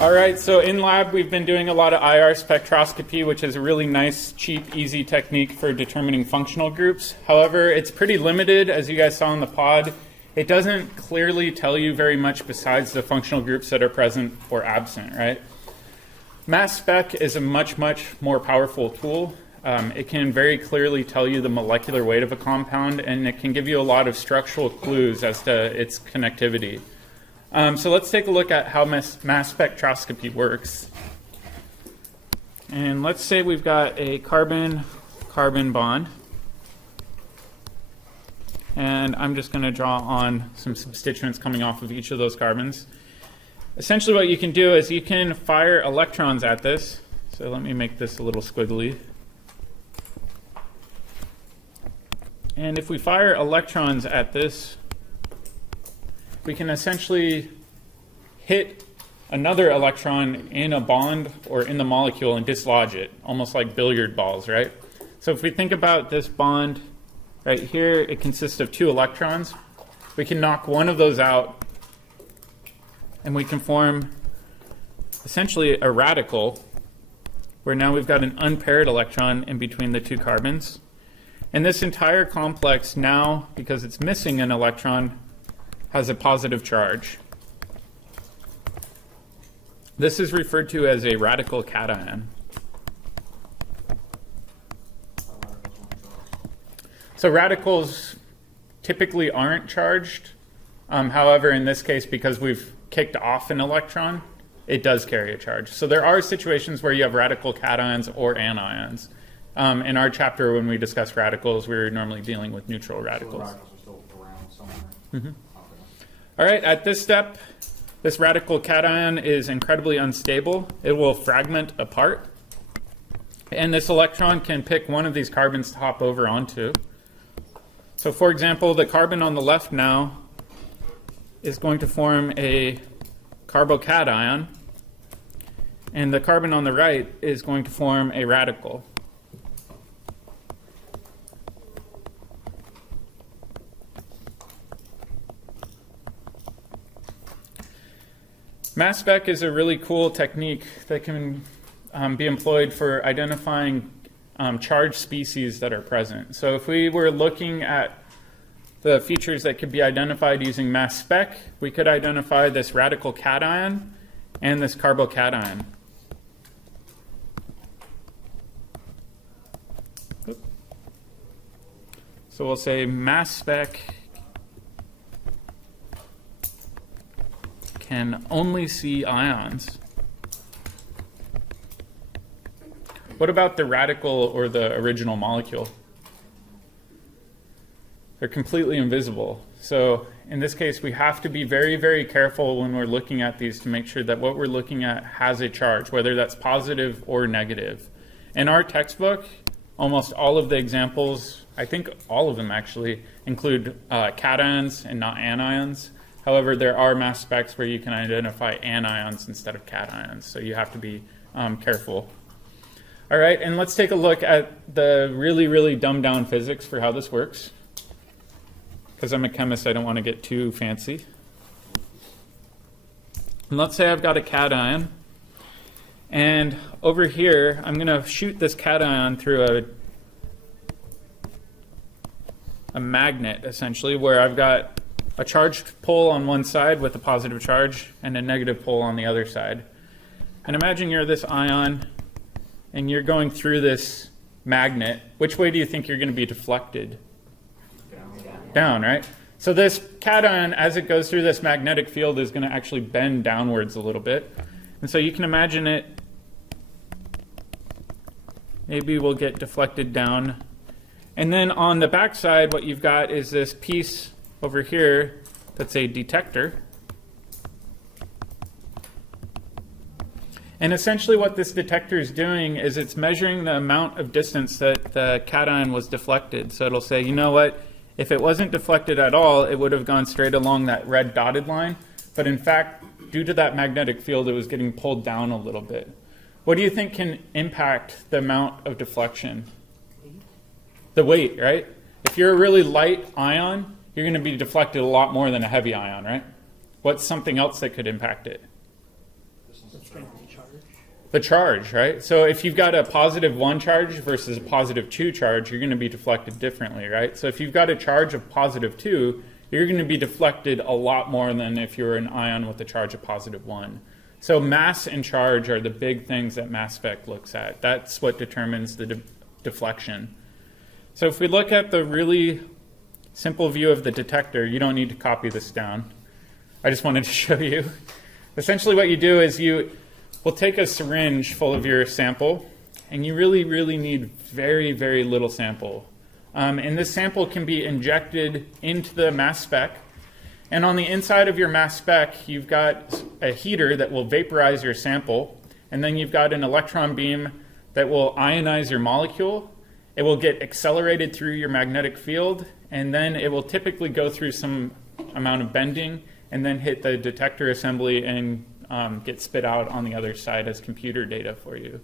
All right, so in lab we've been doing a lot of IR spectroscopy, which is a really nice, cheap, easy technique for determining functional groups. However, it's pretty limited, as you guys saw in the pod. It doesn't clearly tell you very much besides the functional groups that are present or absent, right? Mass spec is a much, much more powerful tool. It can very clearly tell you the molecular weight of a compound, and it can give you a lot of structural clues as to its connectivity. So let's take a look at how mass spectroscopy works. And let's say we've got a carbon-carbon bond. And I'm just going to draw on some substituents coming off of each of those carbons. Essentially what you can do is you can fire electrons at this. So let me make this a little squiggly. And if we fire electrons at this, we can essentially hit another electron in a bond or in the molecule and dislodge it, almost like billiard balls, right? So if we think about this bond right here, it consists of 2 electrons. We can knock one of those out, and we can form essentially a radical, where now we've got an unpaired electron in between the 2 carbons. And this entire complex now, because it's missing an electron, has a positive charge. This is referred to as a radical cation. So radicals typically aren't charged. However, in this case, because we've kicked off an electron, it does carry a charge. So there are situations where you have radical cations or anions. In our chapter, when we discuss radicals, we're normally dealing with neutral radicals. So the radicals are still around somewhere. Mm-hmm. Okay. All right, at this step, this radical cation is incredibly unstable. It will fragment apart. And this electron can pick one of these carbons to hop over onto. So for example, the carbon on the left now is going to form a carbocation, and the carbon on the right is going to form a radical. Mass spec is a really cool technique that can be employed for identifying charged species that are present. So if we were looking at the features that could be identified using mass spec, we could identify this radical cation and this carbocation. So we'll say mass spec can only see ions. What about the radical or the original molecule? They're completely invisible. So in this case, we have to be very, very careful when we're looking at these to make sure that what we're looking at has a charge, whether that's positive or negative. In our textbook, almost all of the examples, I think all of them actually, include cations and not anions. However, there are mass specs where you can identify anions instead of cations, so you have to be careful. All right, and let's take a look at the really, really dumbed down physics for how this works. Because I'm a chemist, I don't want to get too fancy. And let's say I've got a cation, and over here, I'm going to shoot this cation through a magnet, essentially, where I've got a charged pole on one side with a positive charge and a negative pole on the other side. And imagine you're this ion and you're going through this magnet. Which way do you think you're going to be deflected? Down, right? So this cation, as it goes through this magnetic field, is going to actually bend downwards a little bit. And so you can imagine it, maybe we'll get deflected down. And then on the back side, what you've got is this piece over here that's a detector. And essentially what this detector is doing is it's measuring the amount of distance that the cation was deflected. So it'll say, you know what, if it wasn't deflected at all, it would have gone straight along that red dotted line. But in fact, due to that magnetic field, it was getting pulled down a little bit. What do you think can impact the amount of deflection? The weight, right? If you're a really light ion, you're going to be deflected a lot more than a heavy ion, right? What's something else that could impact it? The The charge, right? So if you've got a +1 charge versus a +2 charge, you're going to be deflected differently, right? So if you've got a charge of +2, you're going to be deflected a lot more than if you're an ion with a charge of +1. So mass and charge are the big things that mass spec looks at. That's what determines the deflection. So if we look at the really simple view of the detector, you don't need to copy this down. I just wanted to show you. Essentially what you do is you will take a syringe full of your sample, and you really, really need very, very little sample. And this sample can be injected into the mass spec. And on the inside of your mass spec, you've got a heater that will vaporize your sample. And then you've got an electron beam that will ionize your molecule. It will get accelerated through your magnetic field. And then it will typically go through some amount of bending and then hit the detector assembly and get spit out on the other side as computer data for you.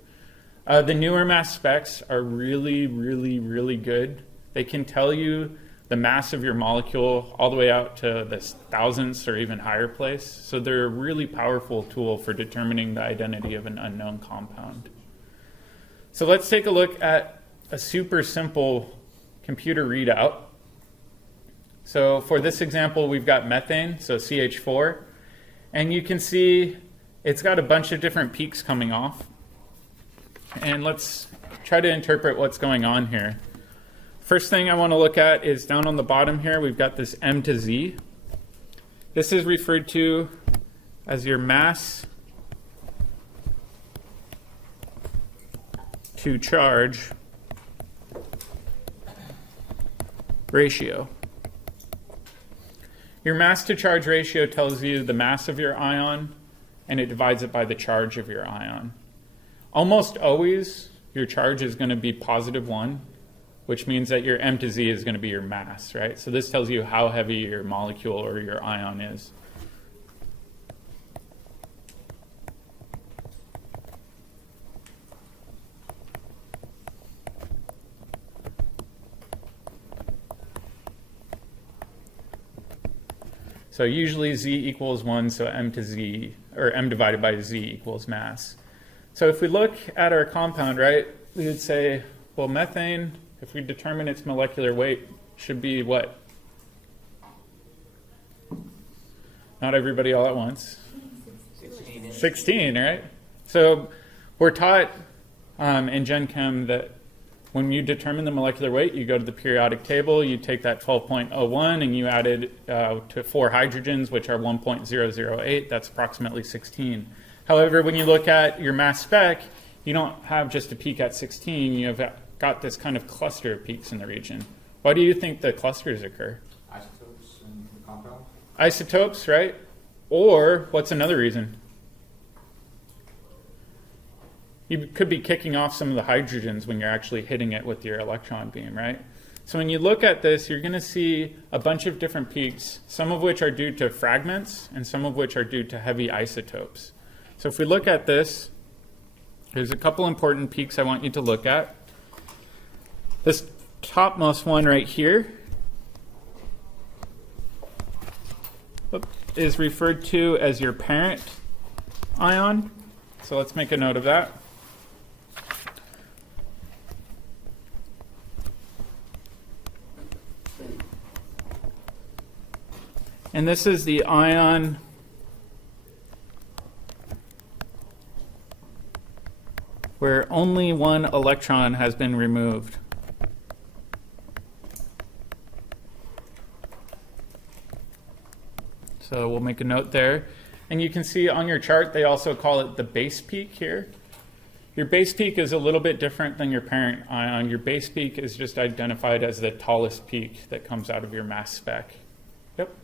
The newer mass specs are really, really, really good. They can tell you the mass of your molecule all the way out to the thousandths or even higher place. So they're a really powerful tool for determining the identity of an unknown compound. So let's take a look at a super simple computer readout. So for this example, we've got methane, so CH4. And you can see it's got a bunch of different peaks coming off. And let's try to interpret what's going on here. First thing I want to look at is down on the bottom here, we've got this M to Z. This is referred to as your mass to charge ratio. Your mass to charge ratio tells you the mass of your ion, and it divides it by the charge of your ion. Almost always, your charge is going to be +1, which means that your M to Z is going to be your mass, right? So this tells you how heavy your molecule or your ion is. So usually Z equals 1, so M to Z, or M divided by Z equals mass. So if we look at our compound, right, we would say, well, methane, if we determine its molecular weight, should be what? Not everybody all at once. 16, right? So we're taught in Gen Chem that when you determine the molecular weight, you go to the periodic table, you take that 12.01 and you add it to 4 hydrogens, which are 1.008. That's approximately 16. However, when you look at your mass spec, you don't have just a peak at 16. You have got this kind of cluster of peaks in the region. Why do you think the clusters occur? Isotopes in the compound? Isotopes, right? Or what's another reason? You could be kicking off some of the hydrogens when you're actually hitting it with your electron beam, right? So when you look at this, you're going to see a bunch of different peaks, some of which are due to fragments and some of which are due to heavy isotopes. So if we look at this, there's a couple important peaks I want you to look at. This topmost one right here is referred to as your parent ion. So let's make a note of that. And this is the ion where only one electron has been removed. So we'll make a note there. And you can see on your chart, they also call it the base peak here. Your base peak is a little bit different than your parent ion. Your base peak is just identified as the tallest peak that comes out of your mass spec. Yep.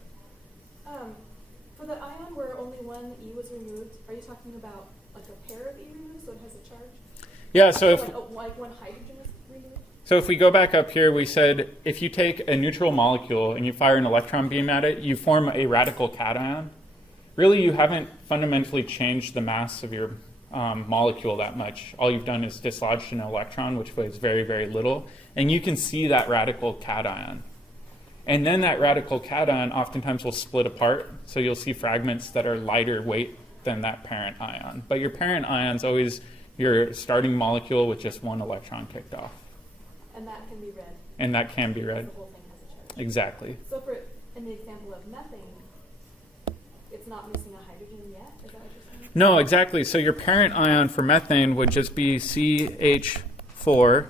For the ion where only one E was removed, are you talking about like a pair of E removed, so it has a charge? Yeah, so like one hydrogen was removed? So if we go back up here, we said if you take a neutral molecule and you fire an electron beam at it, you form a radical cation. Really, you haven't fundamentally changed the mass of your molecule that much. All you've done is dislodged an electron, which weighs very, very little, and you can see that radical cation. And then that radical cation oftentimes will split apart, so you'll see fragments that are lighter weight than that parent ion. But your parent ion's always your starting molecule with just one electron kicked off. And that can be read. And that can be read. The whole thing has a charge. Exactly. So for in the example of methane, it's not missing a hydrogen yet? Is that what you're saying? No, exactly. So your parent ion for methane would just be CH4.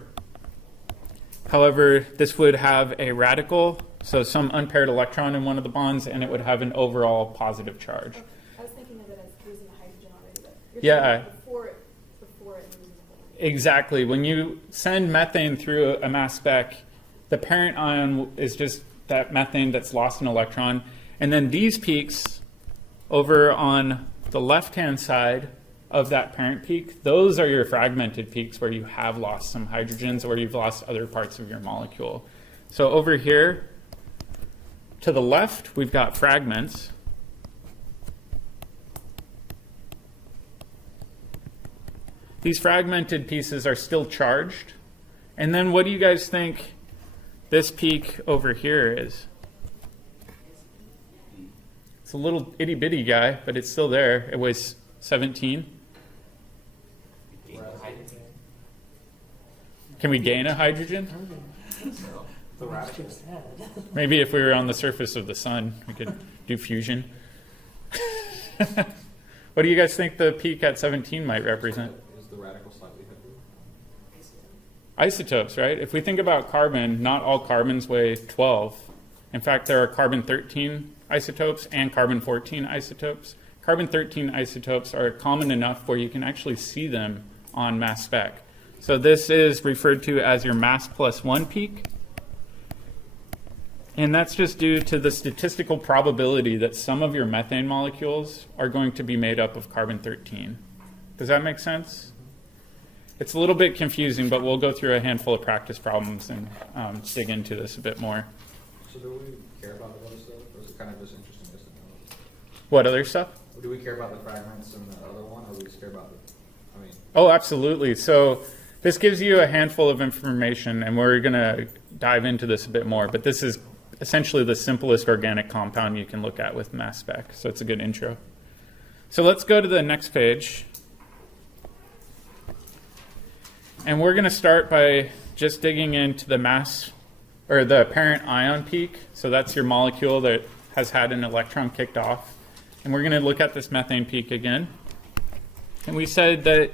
However, this would have a radical, so some unpaired electron in one of the bonds, and it would have an overall positive charge. Okay. I was thinking of it as losing a hydrogen already, but you're Yeah. saying before it loses a hydrogen. Exactly. When you send methane through a mass spec, the parent ion is just that methane that's lost an electron. And then these peaks over on the left-hand side of that parent peak, those are your fragmented peaks where you have lost some hydrogens or you've lost other parts of your molecule. So over here to the left, we've got fragments. These fragmented pieces are still charged. And then what do you guys think this peak over here is? It's a little itty bitty guy, but it's still there. It weighs 17. Can we gain a hydrogen? The radical. Maybe if we were on the surface of the sun, we could do fusion. What do you guys think the peak at 17 might represent? Is the radical slightly heavier? Isotopes, right? If we think about carbon, not all carbons weigh 12. In fact, there are carbon-13 isotopes and carbon-14 isotopes. Carbon-13 isotopes are common enough where you can actually see them on mass spec. So this is referred to as your mass plus 1 peak. And that's just due to the statistical probability that some of your methane molecules are going to be made up of carbon-13. Does that make sense? It's a little bit confusing, but we'll go through a handful of practice problems and dig into this a bit more. So do we care about the other stuff, or is it kind of just interesting just to know? What other stuff? Or do we care about the fragments in the other one, or do we just care about the, Oh, absolutely. So this gives you a handful of information, and we're going to dive into this a bit more, but this is essentially the simplest organic compound you can look at with mass spec, so it's a good intro. So let's go to the next page. And we're going to start by just digging into the mass, or the parent ion peak. So that's your molecule that has had an electron kicked off. And we're going to look at this methane peak again. And we said that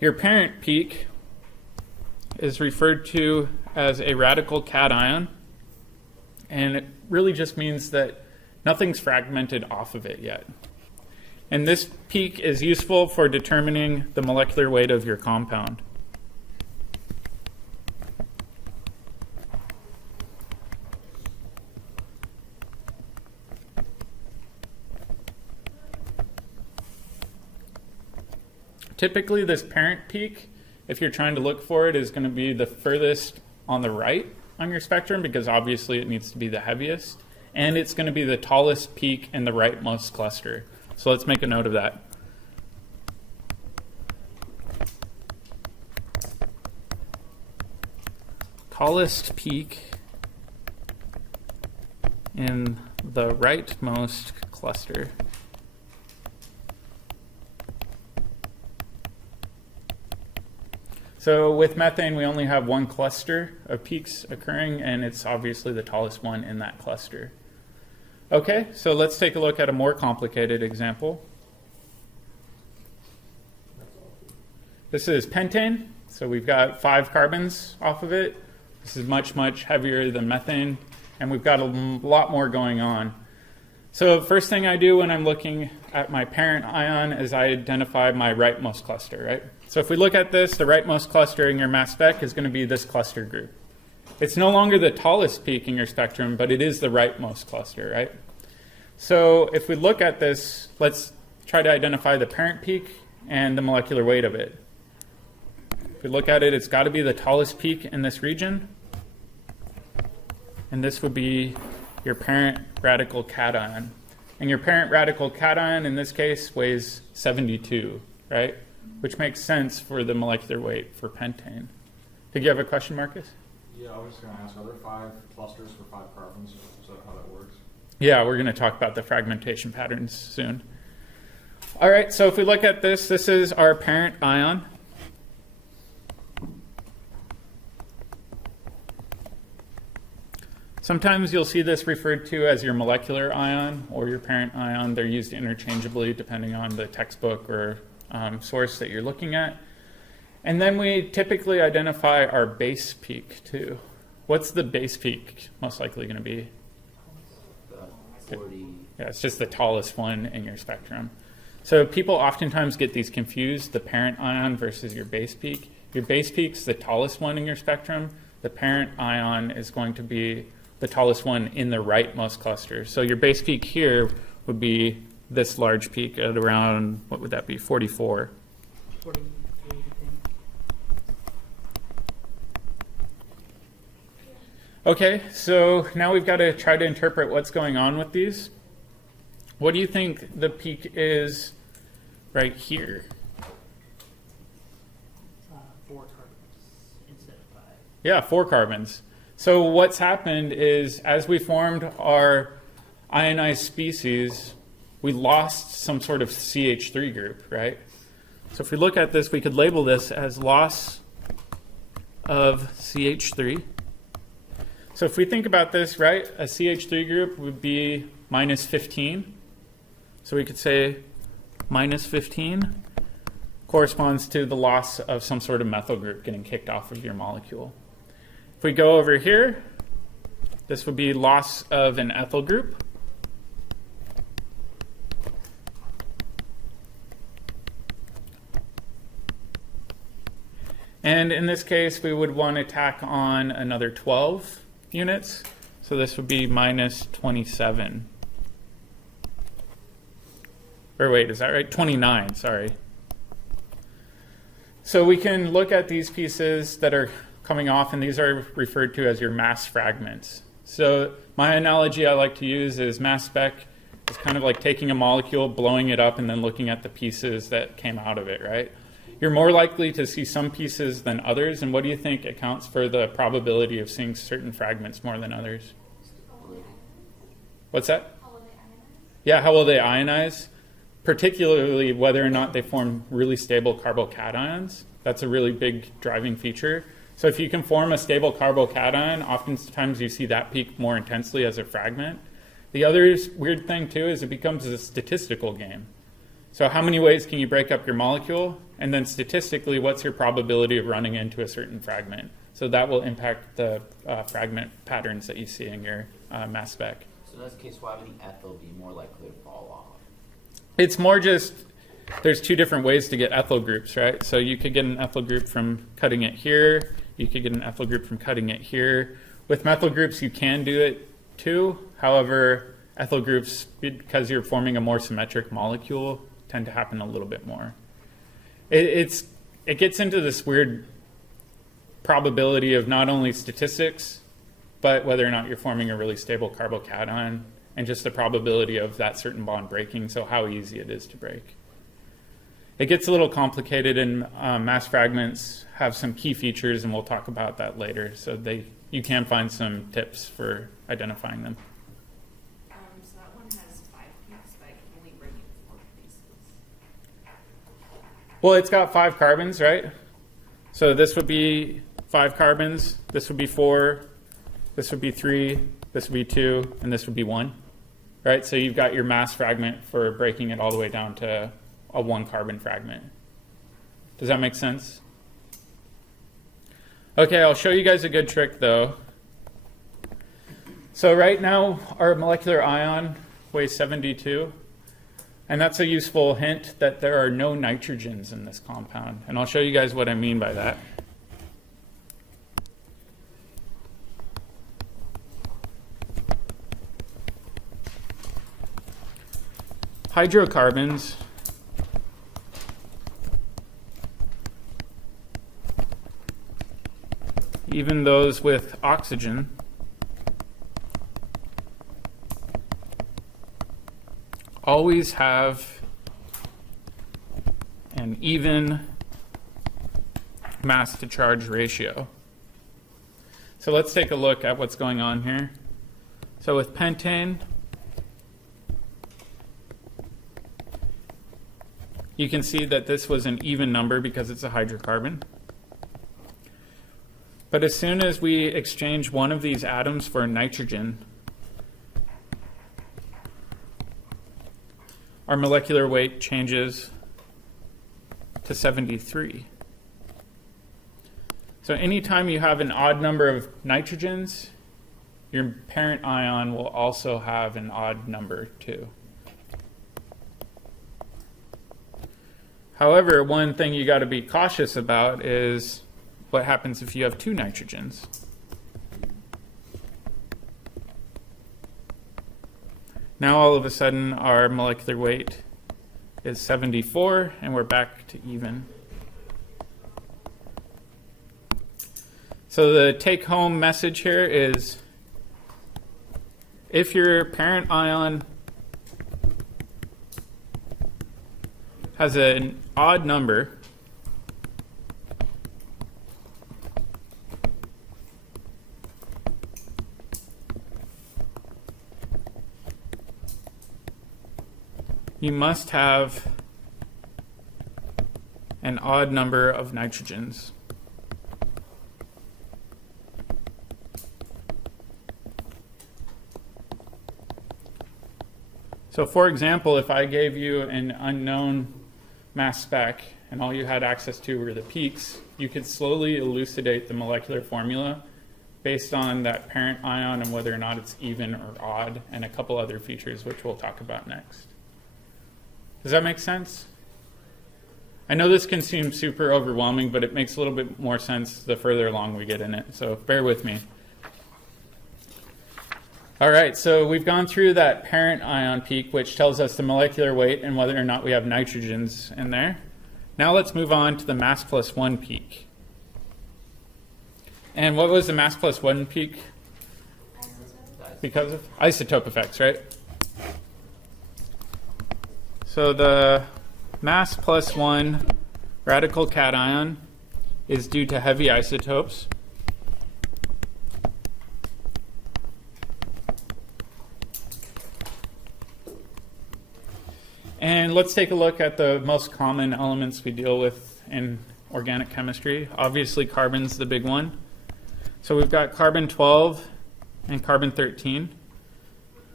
your parent peak is referred to as a radical cation. And it really just means that nothing's fragmented off of it yet. And this peak is useful for determining the molecular weight of your compound. Typically, this parent peak, if you're trying to look for it, is going to be the furthest on the right on your spectrum because obviously it needs to be the heaviest. And it's going to be the tallest peak in the rightmost cluster. So let's make a note of that. Tallest peak in the rightmost cluster. So with methane, we only have one cluster of peaks occurring, and it's obviously the tallest one in that cluster. Okay, so let's take a look at a more complicated example. This is pentane. So we've got 5 carbons off of it. This is much, much heavier than methane, and we've got a lot more going on. So first thing I do when I'm looking at my parent ion is I identify my rightmost cluster, right? So if we look at this, the rightmost cluster in your mass spec is going to be this cluster group. It's no longer the tallest peak in your spectrum, but it is the rightmost cluster, right? So if we look at this, let's try to identify the parent peak and the molecular weight of it. If we look at it, it's got to be the tallest peak in this region. And this would be your parent radical cation. And your parent radical cation in this case weighs 72, right? Which makes sense for the molecular weight for pentane. Did you have a question, Marcus? Yeah, I was just going to ask, are there 5 clusters for 5 carbons? Is that how that works? Yeah, we're going to talk about the fragmentation patterns soon. All right, so if we look at this, this is our parent ion. Sometimes you'll see this referred to as your molecular ion or your parent ion. They're used interchangeably depending on the textbook or source that you're looking at. And then we typically identify our base peak too. What's the base peak most likely going to be? 40. Yeah, it's just the tallest one in your spectrum. So people oftentimes get these confused, the parent ion versus your base peak. Your base peak's the tallest one in your spectrum. The parent ion is going to be the tallest one in the rightmost cluster. So your base peak here would be this large peak at around, what would that be, 44. 43, I think. Okay, so now we've got to try to interpret what's going on with these. What do you think the peak is right here? 4 carbons instead of 5. Yeah, 4 carbons. So what's happened is as we formed our ionized species, we lost some sort of CH3 group, right? So if we look at this, we could label this as loss of CH3. So if we think about this, right, a CH3 group would be minus 15. So we could say minus 15 corresponds to the loss of some sort of methyl group getting kicked off of your molecule. If we go over here, this would be loss of an ethyl group. And in this case, we would want to tack on another 12 units. So this would be minus 27. Or wait, is that right? 29, sorry. So we can look at these pieces that are coming off, and these are referred to as your mass fragments. So my analogy I like to use is mass spec is kind of like taking a molecule, blowing it up, and then looking at the pieces that came out of it, right? You're more likely to see some pieces than others, and what do you think accounts for the probability of seeing certain fragments more than others? What's that? How will they ionize? Yeah, how will they ionize? Particularly whether or not they form really stable carbocations. That's a really big driving feature. So if you can form a stable carbocation, oftentimes you see that peak more intensely as a fragment. The other weird thing too is it becomes a statistical game. So how many ways can you break up your molecule? And then statistically, what's your probability of running into a certain fragment? So that will impact the fragment patterns that you see in your mass spec. So in this case, why would the ethyl be more likely to fall off? It's more just, there's 2 different ways to get ethyl groups, right? So you could get an ethyl group from cutting it here. You could get an ethyl group from cutting it here. With methyl groups, you can do it too. However, ethyl groups, because you're forming a more symmetric molecule, tend to happen a little bit more. It gets into this weird probability of not only statistics, but whether or not you're forming a really stable carbocation, and just the probability of that certain bond breaking, so how easy it is to break. It gets a little complicated, and mass fragments have some key features, and we'll talk about that later. So you can find some tips for identifying them. So that one has 5 peaks, but I can only bring in 4 pieces. Well, it's got 5 carbons, right? So this would be 5 carbons, this would be 4, this would be 3, this would be 2, and this would be 1. Right? So you've got your mass fragment for breaking it all the way down to a 1 carbon fragment. Does that make sense? Okay, I'll show you guys a good trick though. So right now our molecular ion weighs 72, and that's a useful hint that there are no nitrogens in this compound, and I'll show you guys what I mean by that. Hydrocarbons even those with oxygen always have an even mass to charge ratio. So let's take a look at what's going on here. So with pentane, you can see that this was an even number because it's a hydrocarbon. But as soon as we exchange one of these atoms for nitrogen, our molecular weight changes to 73. So anytime you have an odd number of nitrogens, your parent ion will also have an odd number too. However, one thing you got to be cautious about is what happens if you have two nitrogens. Now all of a sudden our molecular weight is 74 and we're back to even. So the take-home message here is if your parent ion has an odd number, you must have an odd number of nitrogens. So for example, if I gave you an unknown mass spec and all you had access to were the peaks, you could slowly elucidate the molecular formula based on that parent ion and whether or not it's even or odd, and a couple other features which we'll talk about next. Does that make sense? I know this can seem super overwhelming, but it makes a little bit more sense the further along we get in it, so bear with me. All right, so we've gone through that parent ion peak, which tells us the molecular weight and whether or not we have nitrogens in there. Now let's move on to the mass plus one peak. And what was the mass plus one peak? Because of isotope effects, right? So the mass plus one radical cation is due to heavy isotopes. And let's take a look at the most common elements we deal with in organic chemistry. Obviously, carbon's the big one. So we've got carbon-12 and carbon-13.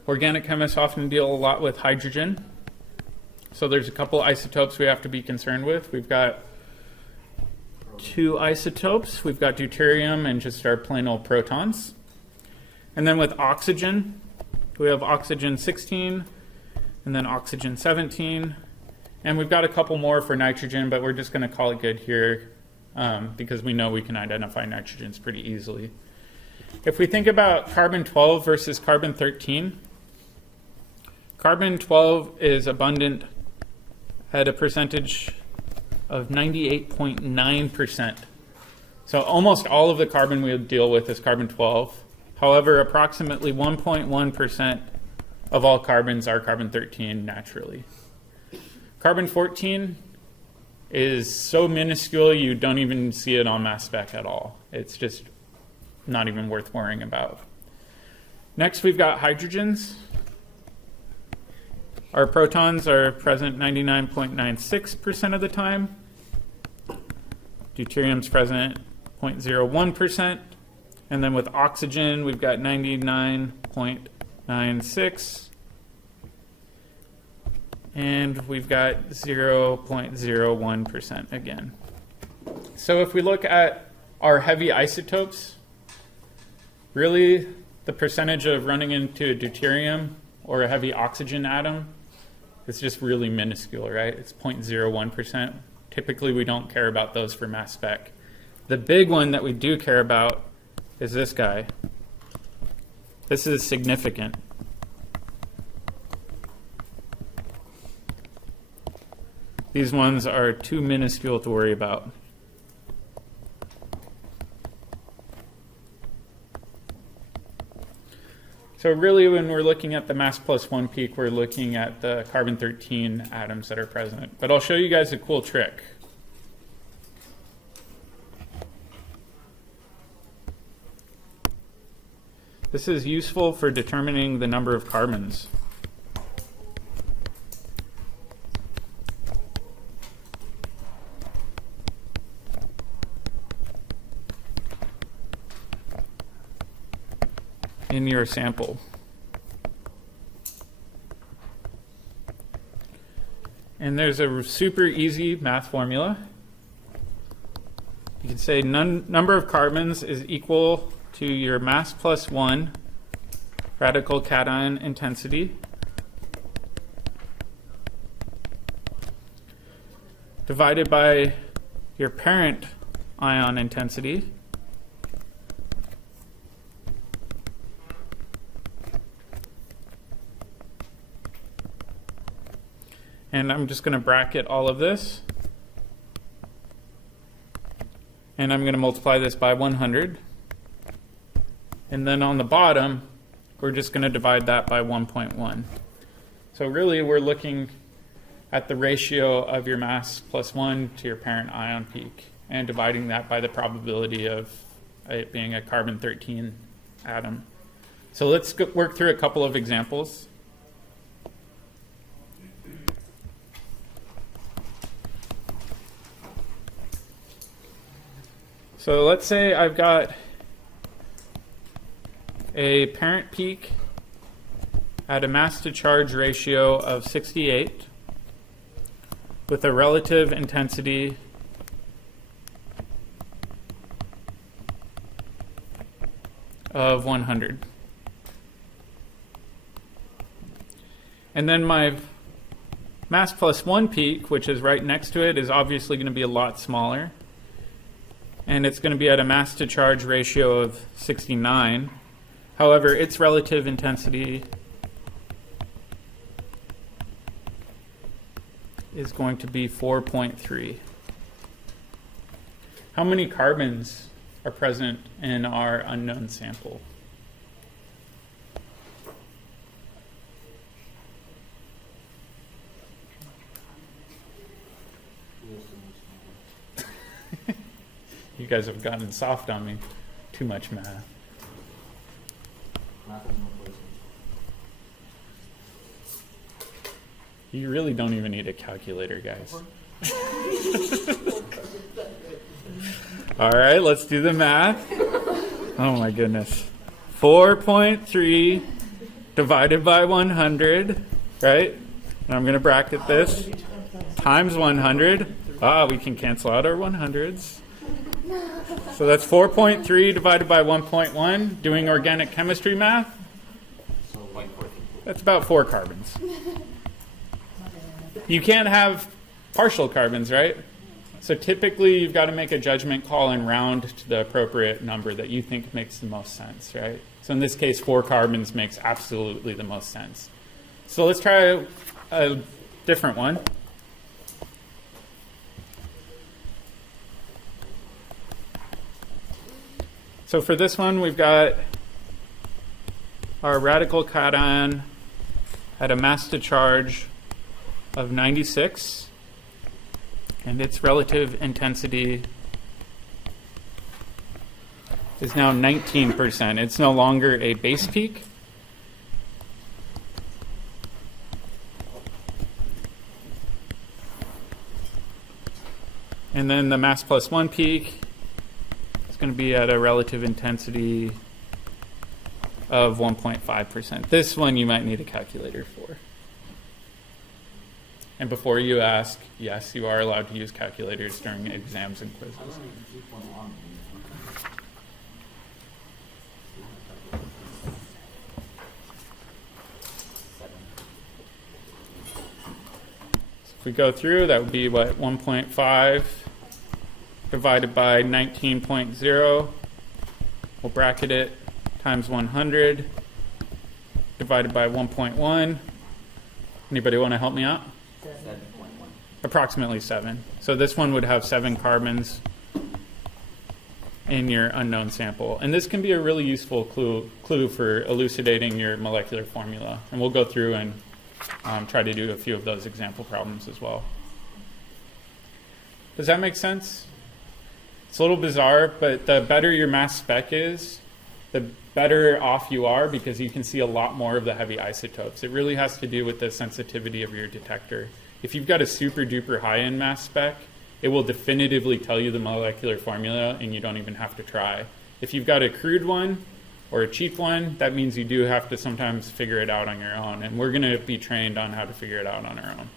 Organic chemists often deal a lot with hydrogen. So there's a couple isotopes we have to be concerned with. We've got two isotopes. We've got deuterium and just our plain old protons. And then with oxygen, we have oxygen-16, and then oxygen-17. And we've got a couple more for nitrogen, but we're just going to call it good here because we know we can identify nitrogens pretty easily. If we think about carbon-12 versus carbon-13, carbon-12 is abundant at a percentage of 98.9%. So almost all of the carbon we deal with is carbon-12. However, approximately 1.1% of all carbons are carbon-13 naturally. Carbon-14 is so minuscule you don't even see it on mass spec at all. It's just not even worth worrying about. Next, we've got hydrogens. Our protons are present 99.96% of the time. Deuterium's present 0.01%. And then with oxygen, we've got 99.96%. And we've got 0.01% again. So if we look at our heavy isotopes, really the percentage of running into a deuterium or a heavy oxygen atom is just really minuscule, right? It's 0.01%. Typically we don't care about those for mass spec. The big one that we do care about is this guy. This is significant. These ones are too minuscule to worry about. So really when we're looking at the mass plus one peak, we're looking at the carbon-13 atoms that are present. But I'll show you guys a cool trick. This is useful for determining the number of carbons. in your sample. And there's a super easy math formula. You can say number of carbons is equal to your mass plus 1 radical cation intensity divided by your parent ion intensity and I'm just going to bracket all of this. And I'm going to multiply this by 100. And then on the bottom, we're just going to divide that by 1.1. So really, we're looking at the ratio of your mass plus 1 to your parent ion peak and dividing that by the probability of it being a carbon-13 atom. So let's work through a couple of examples. So let's say I've got a parent peak at a mass to charge ratio of 68 with a relative intensity of 100. And then my mass plus 1 peak, which is right next to it, is obviously going to be a lot smaller. And it's going to be at a mass to charge ratio of 69. However, its relative intensity is going to be 4.3. How many carbons are present in our unknown sample? You guys have gotten soft on me. Too much math. Math is no poison. You really don't even need a calculator, guys. All right, let's do the math. Oh my goodness. 4.3 divided by 100, right? And I'm going to bracket this times 100. We can cancel out our 100s. So that's 4.3 divided by 1.1. Doing organic chemistry math, that's about 4 carbons. You can't have partial carbons, right? So typically you've got to make a judgment call and round to the appropriate number that you think makes the most sense, right? So in this case, 4 carbons makes absolutely the most sense. So let's try a different one. So for this one, we've got our radical cation at a mass to charge of 96, and its relative intensity is now 19%. It's no longer a base peak. And then the mass plus 1 peak going to be at a relative intensity of 1.5%. This one you might need a calculator for. And before you ask, yes, you are allowed to use calculators during exams and quizzes. So if we go through, that would be what, 1.5 divided by 19.0, we'll bracket it, times 100, divided by 1.1. Anybody want to help me out? 7.1. Approximately 7. So this one would have 7 carbons in your unknown sample. And this can be a really useful clue for elucidating your molecular formula. And we'll go through and try to do a few of those example problems as well. Does that make sense? It's a little bizarre, but the better your mass spec is, the better off you are because you can see a lot more of the heavy isotopes. It really has to do with the sensitivity of your detector. If you've got a super duper high-end mass spec, it will definitively tell you the molecular formula and you don't even have to try. If you've got a crude one, or a cheap one, that means you do have to sometimes figure it out on your own. And we're going to be trained on how to figure it out on our own.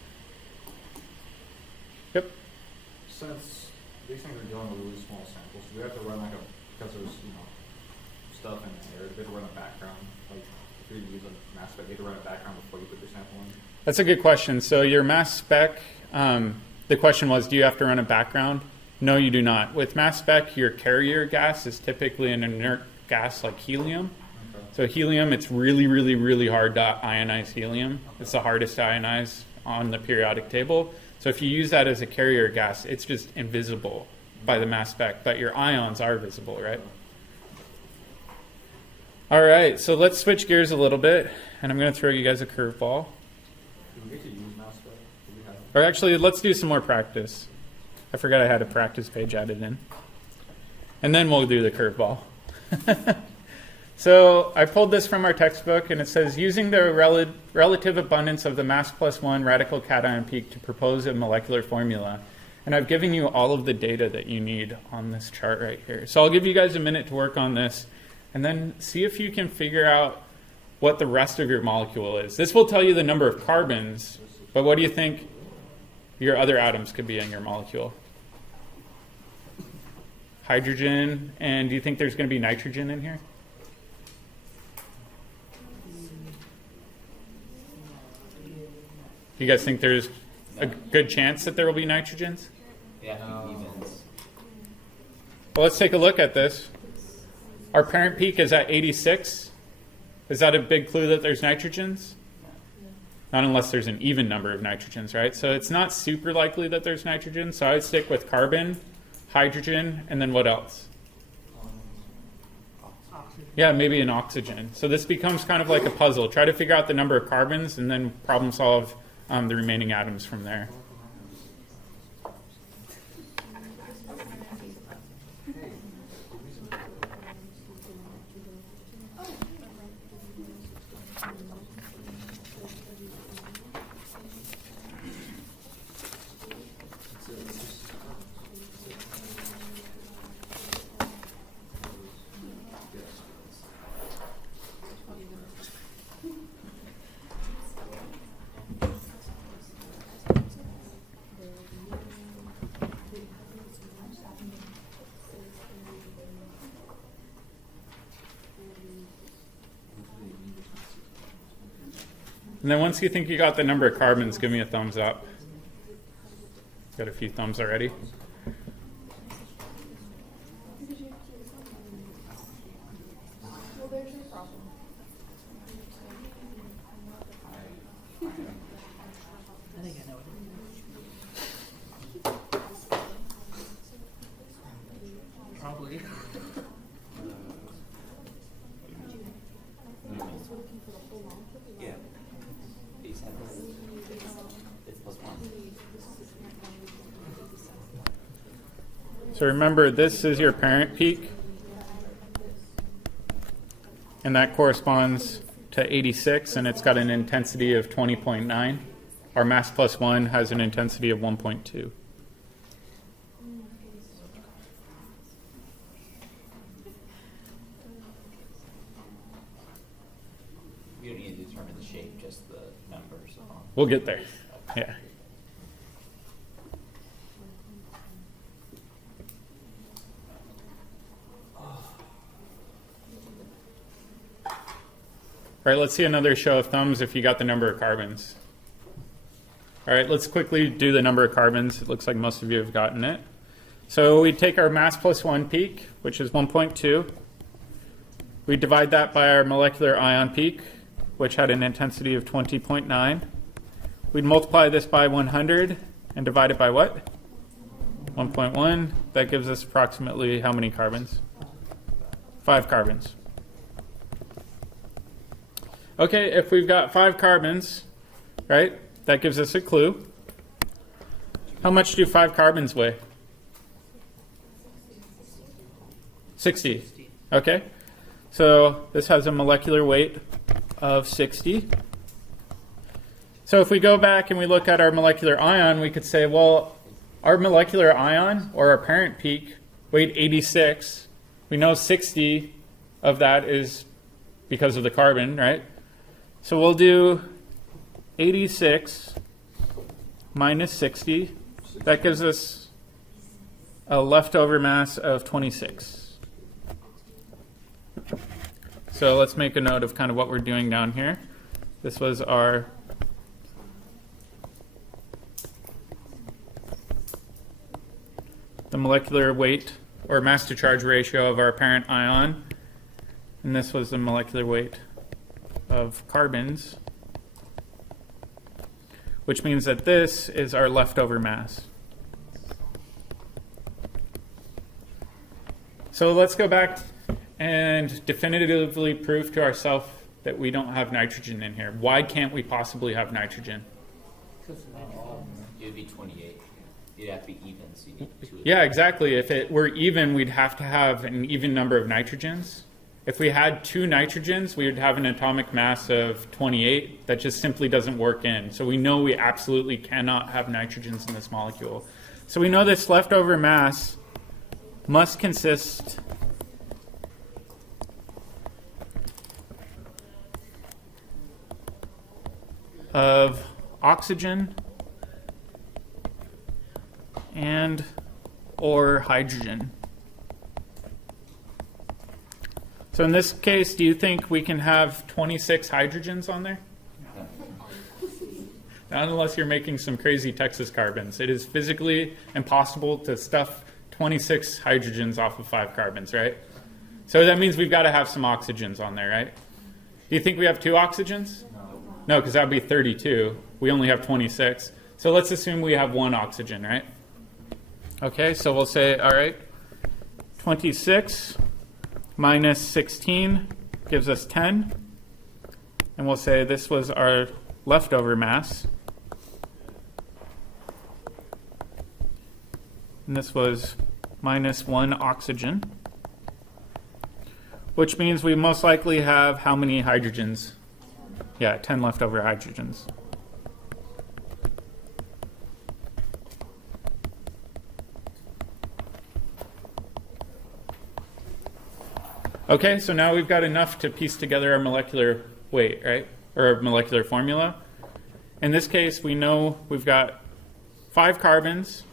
Yep. Since these things are dealing with really small samples, do we have to run like a, because there's, stuff in there, do we have to run a background? Like, if you use a mass spec, you have to run a background before you put your sample in? That's a good question. So your mass spec, the question was, do you have to run a background? No, you do not. With mass spec, your carrier gas is typically an inert gas like helium. Okay. So helium, it's really, really, really hard to ionize helium. It's the hardest to ionize on the periodic table. So if you use that as a carrier gas, it's just invisible by the mass spec, but your ions are visible, right? All right, so let's switch gears a little bit, and I'm going to throw you guys a curveball. Do we get to use mass spec? Do we have it? Or actually, let's do some more practice. I forgot I had a practice page added in. And then we'll do the curveball. So I pulled this from our textbook, and it says, using the relative abundance of the mass plus one radical cation peak to propose a molecular formula. And I've given you all of the data that you need on this chart right here. So I'll give you guys a minute to work on this, and then see if you can figure out what the rest of your molecule is. This will tell you the number of carbons, but what do you think your other atoms could be in your molecule? Hydrogen, and do you think there's going to be nitrogen in here? You guys think there's a good chance that there will be nitrogens? Yeah, evens. Well, let's take a look at this. Our parent peak is at 86. Is that a big clue that there's nitrogens? Not unless there's an even number of nitrogens, right? So it's not super likely that there's nitrogen. So I'd stick with carbon, hydrogen, and then what else? Oxygen. Yeah, maybe an oxygen. So this becomes kind of like a puzzle. Try to figure out the number of carbons and then problem solve the remaining atoms from there. And then once you think you got the number of carbons, give me a thumbs up. Got a few thumbs already. Well, there's your problem. I think I know it. Probably. Yeah. Base had it's plus one. So remember, this is your parent peak. And that corresponds to 86, and it's got an intensity of 20.9. Our mass plus one has an intensity of 1.2. You don't need to determine the shape, just the numbers. We'll get there. Yeah. All right, let's see another show of thumbs if you got the number of carbons. All right, let's quickly do the number of carbons. It looks like most of you have gotten it. So we take our mass plus one peak, which is 1.2. We divide that by our molecular ion peak, which had an intensity of 20.9. We'd multiply this by 100 and divide it by what? 1.1. That gives us approximately how many carbons? 5 carbons. Okay, if we've got 5 carbons, right, that gives us a clue. How much do 5 carbons weigh? 60. Okay, so this has a molecular weight of 60. So if we go back and we look at our molecular ion, we could say, well, our molecular ion, or our parent peak, weighed 86. We know 60 of that is because of the carbon, right? So we'll do 86 minus 60. That gives us a leftover mass of 26. So let's make a note of kind of what we're doing down here. This was our the molecular weight or mass to charge ratio of our parent ion. And this was the molecular weight of carbons, which means that this is our leftover mass. So let's go back and definitively prove to ourselves that we don't have nitrogen in here. Why can't we possibly have nitrogen? Because of nitrogen. It would be 28. You'd have to be even, so you need two. Yeah, exactly. If it were even, we'd have to have an even number of nitrogens. If we had 2 nitrogens, we would have an atomic mass of 28. That just simply doesn't work in. So we know we absolutely cannot have nitrogens in this molecule. So we know this leftover mass must consist of oxygen and or hydrogen. So in this case, do you think we can have 26 hydrogens on there? Not unless you're making some crazy Texas carbons. It is physically impossible to stuff 26 hydrogens off of 5 carbons, right? So that means we've got to have some oxygens on there, right? Do you think we have 2 oxygens? No, because that would be 32. We only have 26. So let's assume we have 1 oxygen, right? Okay, so we'll say, all right, 26 minus 16 gives us 10. And we'll say this was our leftover mass. And this was minus 1 oxygen, which means we most likely have how many hydrogens? Yeah, 10 leftover hydrogens. Okay, so now we've got enough to piece together our molecular weight, right? Or our molecular formula. In this case, we know we've got 5 carbons,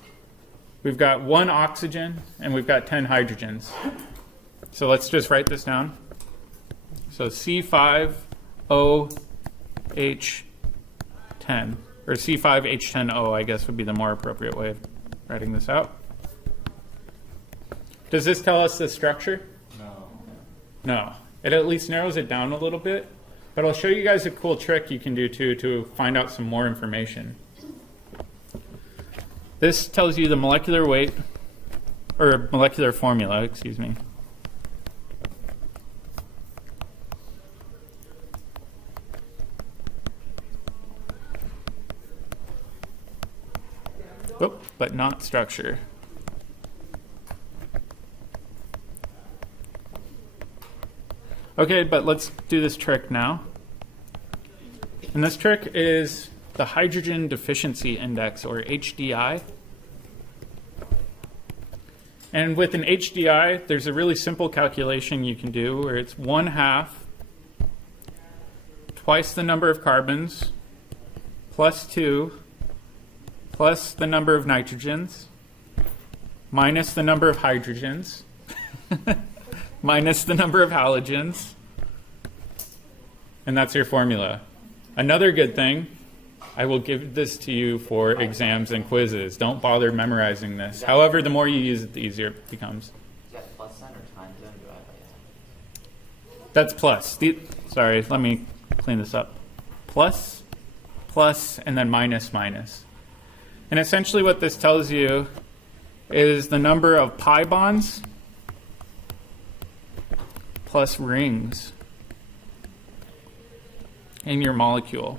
we've got 1 oxygen, and we've got 10 hydrogens. So let's just write this down. So C5OH10, or C5H10O, I guess would be the more appropriate way of writing this out. Does this tell us the structure? No. It at least narrows it down a little bit, but I'll show you guys a cool trick you can do too to find out some more information. This tells you the molecular weight, or molecular formula, excuse me. Whoop, but not structure. Okay, but let's do this trick now. And this trick is the hydrogen deficiency index, or HDI. And with an HDI, there's a really simple calculation you can do where it's 1/2 twice the number of carbons plus 2 plus the number of nitrogens minus the number of hydrogens minus the number of halogens, and that's your formula. Another good thing, I will give this to you for exams and quizzes. Don't bother memorizing this. However, the more you use it, the easier it becomes. Is that plus sign or times then divided by n? That's plus. Sorry, let me clean this up. Plus, and then minus. And essentially what this tells you is the number of pi bonds plus rings in your molecule.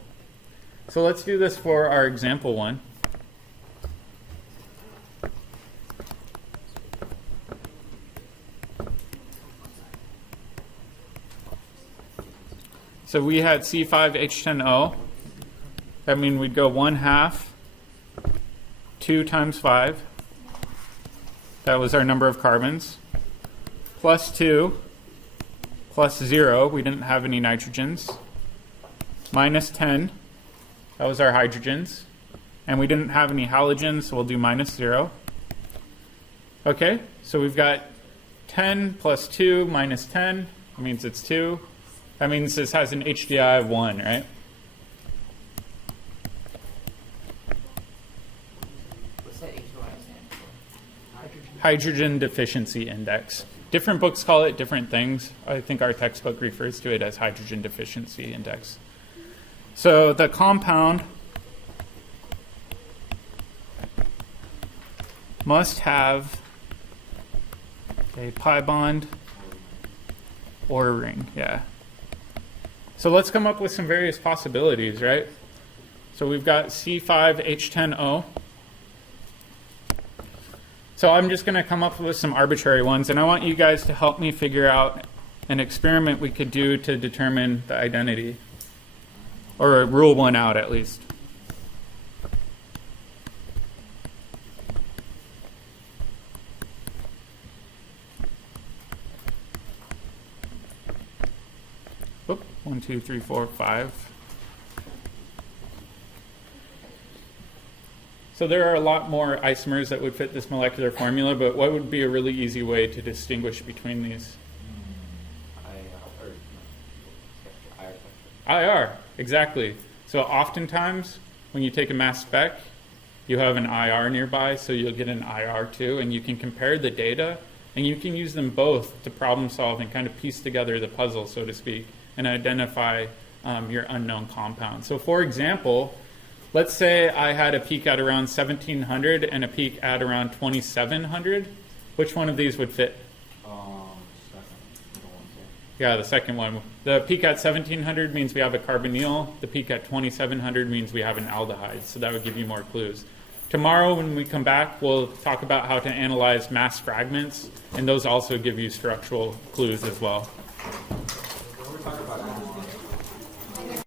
So let's do this for our example one. So we had C5H10O. That means we'd go 1/2 2 times 5. That was our number of carbons. Plus 2 plus 0, we didn't have any nitrogens, minus 10, that was our hydrogens, and we didn't have any halogens, so we'll do minus 0. Okay, so we've got 10 plus 2 minus 10, that means it's 2. That means this has an HDI of 1, right? What's that HOI stand for? Hydrogen Deficiency Index. Different books call it different things. I think our textbook refers to it as Hydrogen Deficiency Index. So the compound must have a pi bond or a ring, yeah. So let's come up with some various possibilities, right? So we've got C5H10O. So I'm just going to come up with some arbitrary ones, and I want you guys to help me figure out an experiment we could do to determine the identity, or rule one out at least. Oop, 1, 2, 3, 4, 5. So there are a lot more isomers that would fit this molecular formula, but what would be a really easy way to distinguish between these? IR, exactly. So oftentimes, when you take a mass spec, you have an IR nearby, so you'll get an IR too, and you can compare the data, and you can use them both to problem solve and kind of piece together the puzzle, so to speak, and identify your unknown compound. So for example, let's say I had a peak at around 1700 and a peak at around 2700. Which one of these would fit? Yeah, the second one. The peak at 1700 means we have a carbonyl. The peak at 2700 means we have an aldehyde. So that would give you more clues. Tomorrow when we come back, we'll talk about how to analyze mass fragments, and those also give you structural clues as well.